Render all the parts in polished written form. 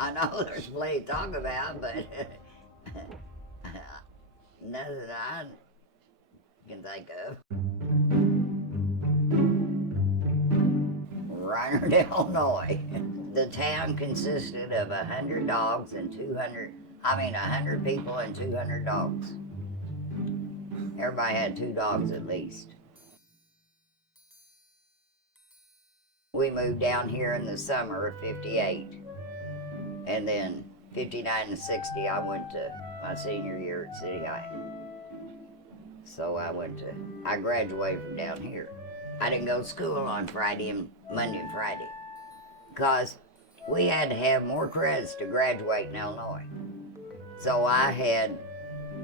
I know there's plenty to talk about, but nothing I can think of. Reinard, Illinois. The town consisted of 100 dogs and 100 people and 200 dogs. Everybody had 2 dogs at least. We moved down here in the summer of '58. And then 59 and 60, I went to my senior year at City High. So I graduated from down here. I didn't go to school on Monday and Friday, because we had to have more credits to graduate in Illinois. So I had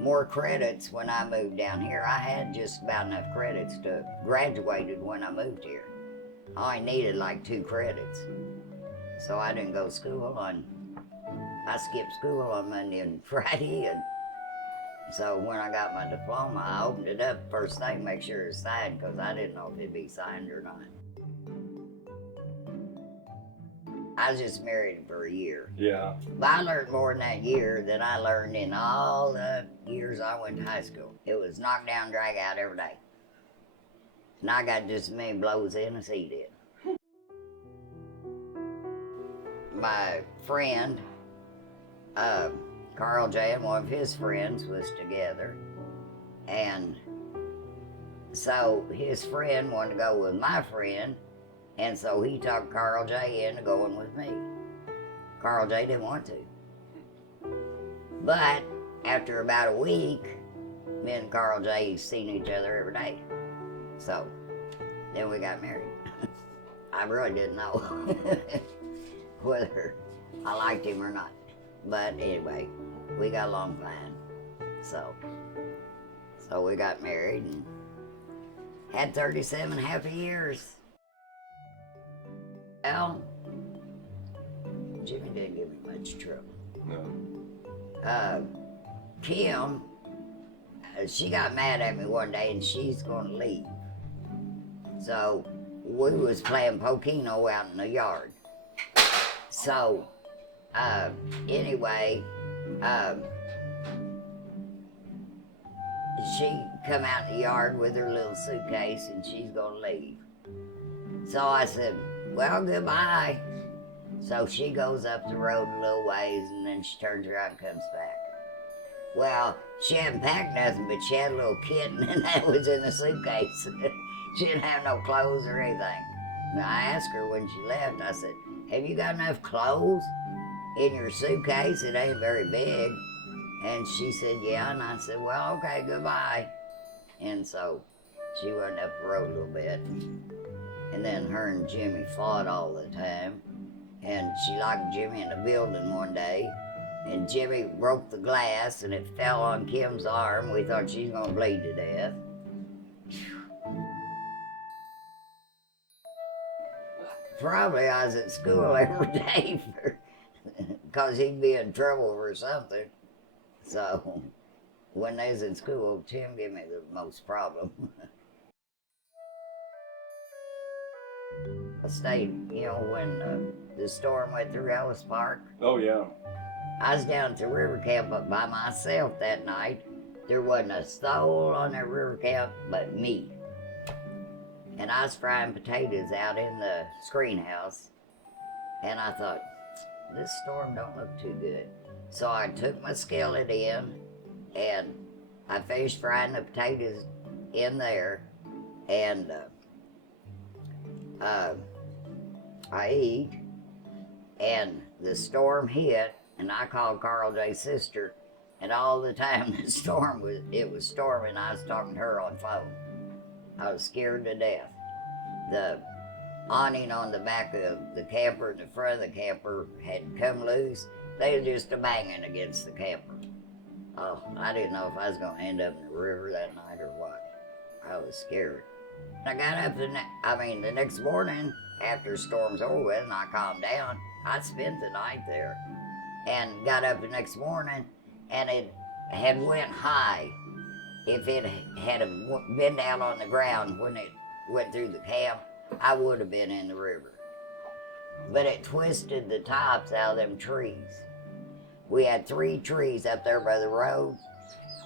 more credits when I moved down here. I had just about enough credits to graduated when I moved here. I only needed like 2 credits. So I didn't go to school I skipped school on Monday and Friday, and so when I got my diploma, I opened it up first thing, make sure it was signed, because I didn't know if it'd be signed or not. I was just married for a year. Yeah. But I learned more in that year than I learned in all the years I went to high school. It was knock down, drag out every day. And I got just as many blows in as he did. My friend, Carl J. and one of his friends was together, and so his friend wanted to go with my friend, and so he talked Carl J. into going with me. Carl J. didn't want to. But after about a week, me and Carl J. seen each other every day. So then we got married. I really didn't know whether I liked him or not. But anyway, we got along fine. So we got married and had 37 and a half years. Well, Jimmy didn't give me much trouble. No. Kim, she got mad at me one day and she's gonna leave. So we was playing Pokino out in the yard. So anyway, she come out in the yard with her little suitcase and she's gonna leave. So I said, well, goodbye. So she goes up the road a little ways and then she turns around and comes back. Well, she hadn't packed nothing, but she had a little kitten and that was in the suitcase. She didn't have no clothes or anything. And I asked her when she left, I said, have you got enough clothes in your suitcase? It ain't very big. And she said, yeah. And I said, well, okay, goodbye. And so she went up the road a little bit. And then her and Jimmy fought all the time. And she locked Jimmy in the building one day. And Jimmy broke the glass and it fell on Kim's arm. We thought she's gonna bleed to death. Probably I was at school every day because he'd be in trouble for something. So when they was in school, Tim gave me the most problem. I stayed, when the storm went through Ellis Park. Oh, yeah. I was down at the river camp up by myself that night. There wasn't a soul on that river camp but me. And I was frying potatoes out in the screen house. And I thought, this storm don't look too good. So I took my skillet in and I finished frying the potatoes in there. And I ate, and the storm hit, and I called Carl J.'s sister, and all the time it was storming, I was talking to her on the phone. I was scared to death. The awning on the back of the camper and the front of the camper had come loose. They were just a-banging against the camper. Oh, I didn't know if I was gonna end up in the river that night or what. I was scared. I got up the next morning after the storm's over with and I calmed down. I spent the night there and got up the next morning and it had went high. If it had been down on the ground when it went through the camp, I would have been in the river. but it twisted the tops out of them trees. We had 3 trees up there by the road,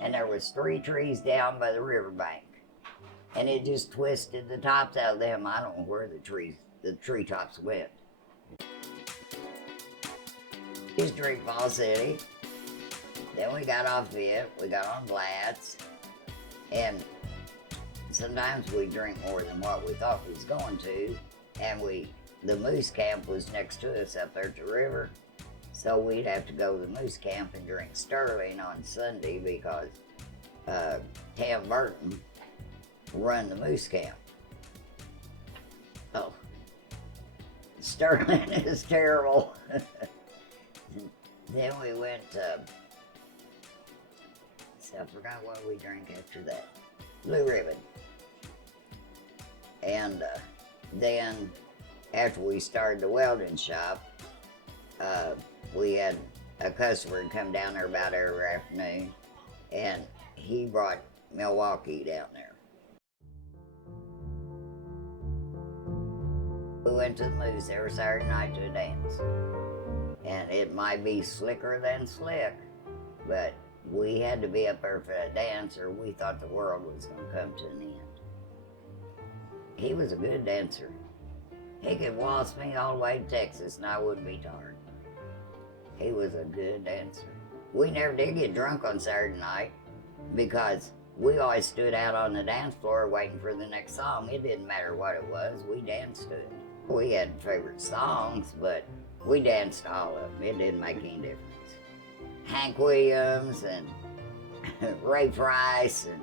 and there was 3 trees down by the riverbank. And it just twisted the tops out of them. I don't know where the tree tops went. East Drake Falls City. Then we got off it, we got on Blatz, and sometimes we drink more than what we thought we was going to, and the moose camp was next to us up there at the river, so we'd have to go to the moose camp and drink Sterling on Sunday because Tam Burton run the moose camp. Oh, Sterling is terrible. Then we went I forgot what we drank after that. Blue Ribbon. And then after we started the welding shop, we had a customer come down there about every afternoon, and he brought Milwaukee down there. We went to the Moose every Saturday night to a dance. And it might be slicker than slick, but we had to be up there for that dance or we thought the world was going to come to an end. He was a good dancer. He could waltz me all the way to Texas and I wouldn't be tired. He was a good dancer. We never did get drunk on Saturday night because we always stood out on the dance floor waiting for the next song. It didn't matter what it was, we danced to it. We had favorite songs, but we danced all of them. It didn't make any difference. Hank Williams and Ray Price and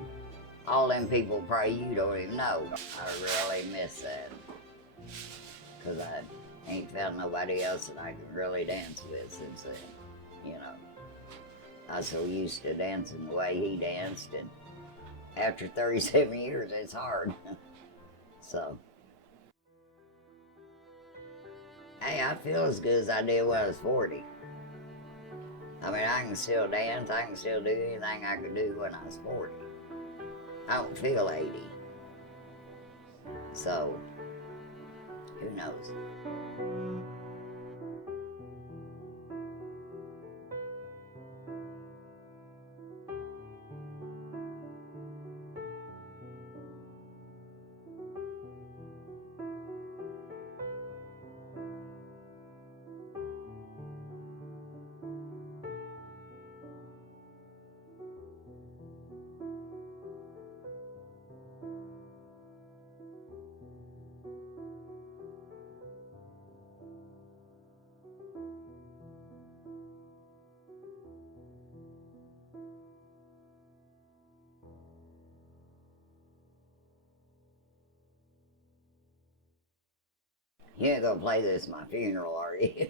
all them people probably you don't even know. I really miss that because I ain't found nobody else that I can really dance with since then, you know. I was so used to dancing the way he danced, and after 37 years, it's hard. So, hey, I feel as good as I did when I was 40. I mean, I can still dance, I can still do anything I could do when I was 40. I don't feel 80. So, who knows? You ain't gonna play this at my funeral, are you?